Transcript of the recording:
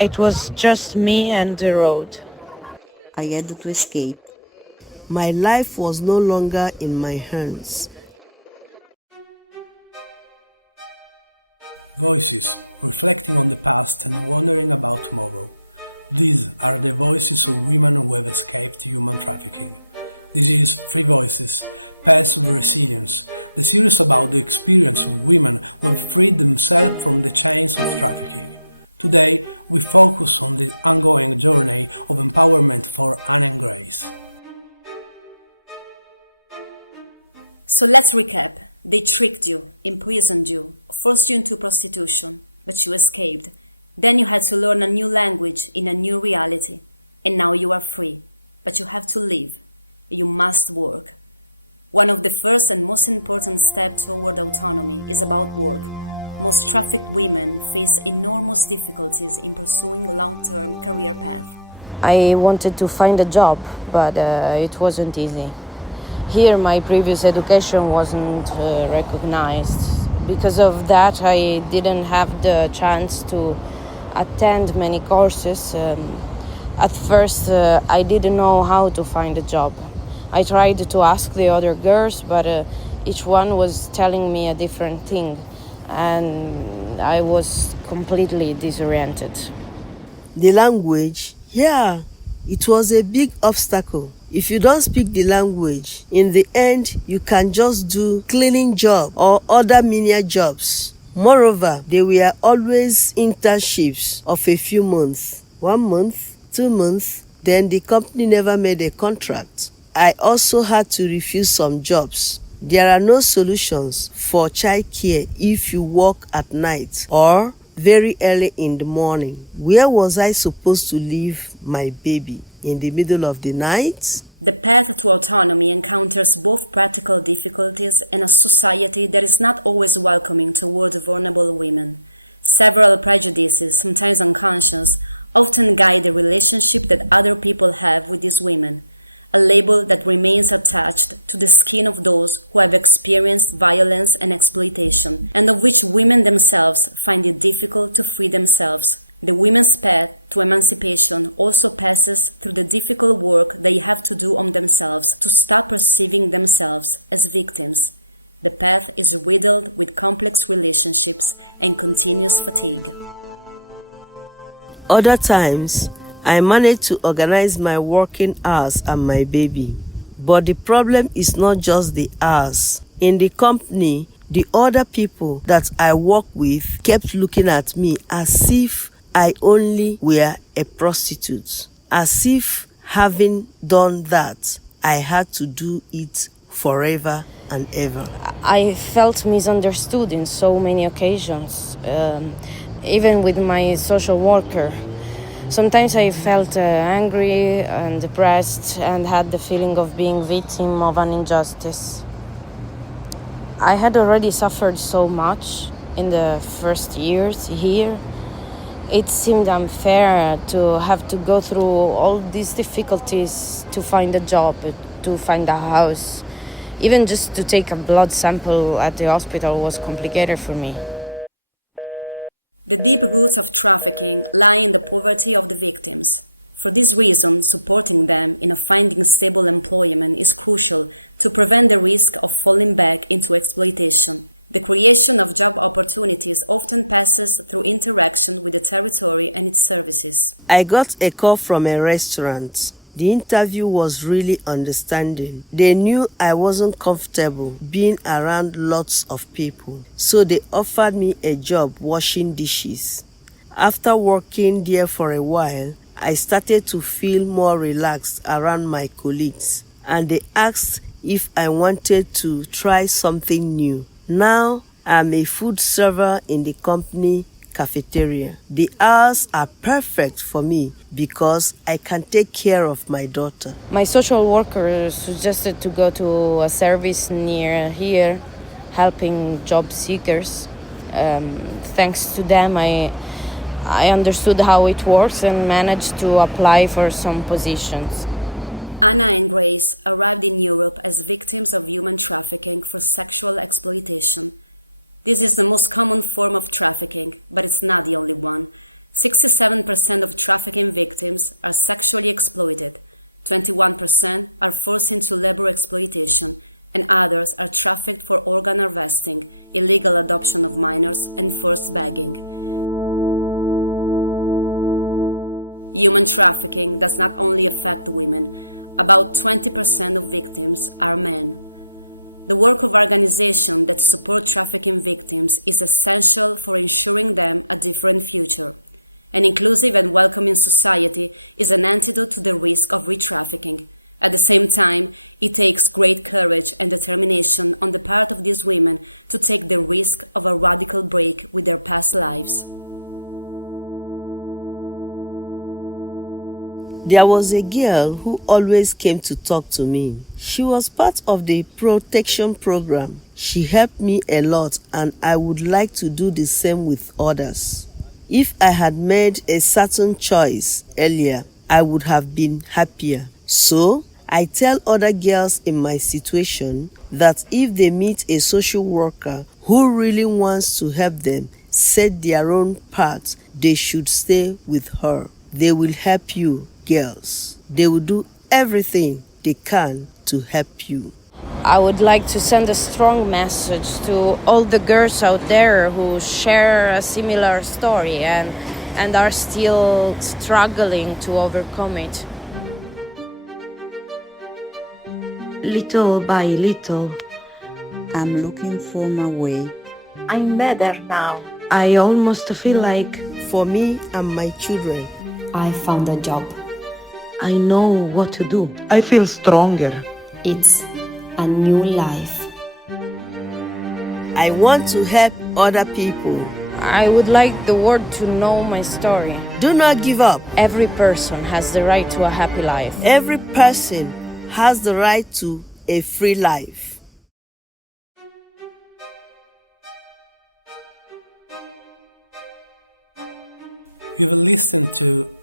It was just me and the road. I had to escape. My life was no longer in my hands. Voices reflecting on the past and wondering about tomorrow. These are the voices of women who have escaped human trafficking. This is Three Voices, Paths of Resilience, the series about the experience of women who have freed themselves from the chains of trafficking. Today, we focus on the ongoing journey of empowerment for Anne and Grace. So let's recap. They tricked you, imprisoned you, forced you into prostitution, but you escaped. Then you had to learn a new language in a new reality. And now you are free, but you have to live. You must work. One of the first and most important steps toward autonomy is about work. Most trafficked women face enormous difficulties in pursuing a long-term career path. I wanted to find a job, but it wasn't easy. Here, my previous education wasn't recognized. Because of that, I didn't have the chance to attend many courses. At first, I didn't know how to find a job. I tried to ask the other girls, but each one was telling me a different thing, and I was completely disoriented. The language, it was a big obstacle. If you don't speak the language, in the end, you can just do cleaning job or other menial jobs. Moreover, there were always internships of a few months, 1 month, 2 months, then the company never made a contract. I also had to refuse some jobs. There are no solutions for childcare if you work at night or very early in the morning. Where was I supposed to leave my baby? In the middle of the night? The path to autonomy encounters both practical difficulties and a society that is not always welcoming toward vulnerable women. Several prejudices, sometimes unconscious, often guide the relationship that other people have with these women, a label that remains attached to the skin of those who have experienced violence and exploitation, and of which women themselves find it difficult to free themselves. The women's path to emancipation also passes through the difficult work they have to do on themselves to stop perceiving themselves as victims. The path is riddled with complex relationships and continuous fatigue. Other times, I managed to organize my working hours and my baby. But the problem is not just the hours. In the company, the other people that I work with kept looking at me as if I only were a prostitute. As if having done that, I had to do it forever and ever. I felt misunderstood in so many occasions, even with my social worker. Sometimes I felt angry and depressed and had the feeling of being victim of an injustice. I had already suffered so much in the first years here. It seemed unfair to have to go through all these difficulties to find a job, to find a house. Even just to take a blood sample at the hospital was complicated for me. The deep roots of trafficking lie in the poverty of the victims. For this reason, supporting them in finding stable employment is crucial to prevent the risk of falling back into exploitation. The creation of job opportunities often passes through interaction with the territory and its services. I got a call from a restaurant. The interview was really understanding. They knew I wasn't comfortable being around lots of people, so they offered me a job washing dishes. After working there for a while, I started to feel more relaxed around my colleagues, and they asked if I wanted to try something new. Now, I'm a food server in the company cafeteria. The hours are perfect for me because I can take care of my daughter. My social worker suggested to go to a service near here, helping job seekers. Thanks to them, I understood how it works and managed to apply for some positions. Anna and Grace arrived in Europe as victims of human trafficking for sexual exploitation. This is the most common form of trafficking, but it's not the only one. 67% of trafficking victims are sexually exploited, 21% are forced into labor exploitation, and others are trafficked for organ harvesting, illegal adoption of minors, and forced begging. Human trafficking does not only affect women. About 20% of victims are men. The work of organizations that support trafficking victims is essential for ensuring them a different future. An inclusive and welcoming society is an antidote to the risk of re-trafficking. At the same time, it takes great courage and determination on the part of these women to take the risk of a radical break with their past lives. There was a girl who always came to talk to me. She was part of the protection program. She helped me a lot, and I would like to do the same with others. If I had made a certain choice earlier, I would have been happier. So, I tell other girls in my situation that if they meet a social worker who really wants to help them set their own path, they should stay with her. They will help you, girls. They will do everything they can to help you. I would like to send a strong message to all the girls out there who share a similar story and are still struggling to overcome it. Little by little, I'm looking for my way. I'm better now. I almost feel like For me and my children, I found a job. I know what to do. I feel stronger. It's a new life. I want to help other people. I would like the world to know my story. Do not give up. Every person has the right to a happy life. Every person has the right to a free life. You've listened to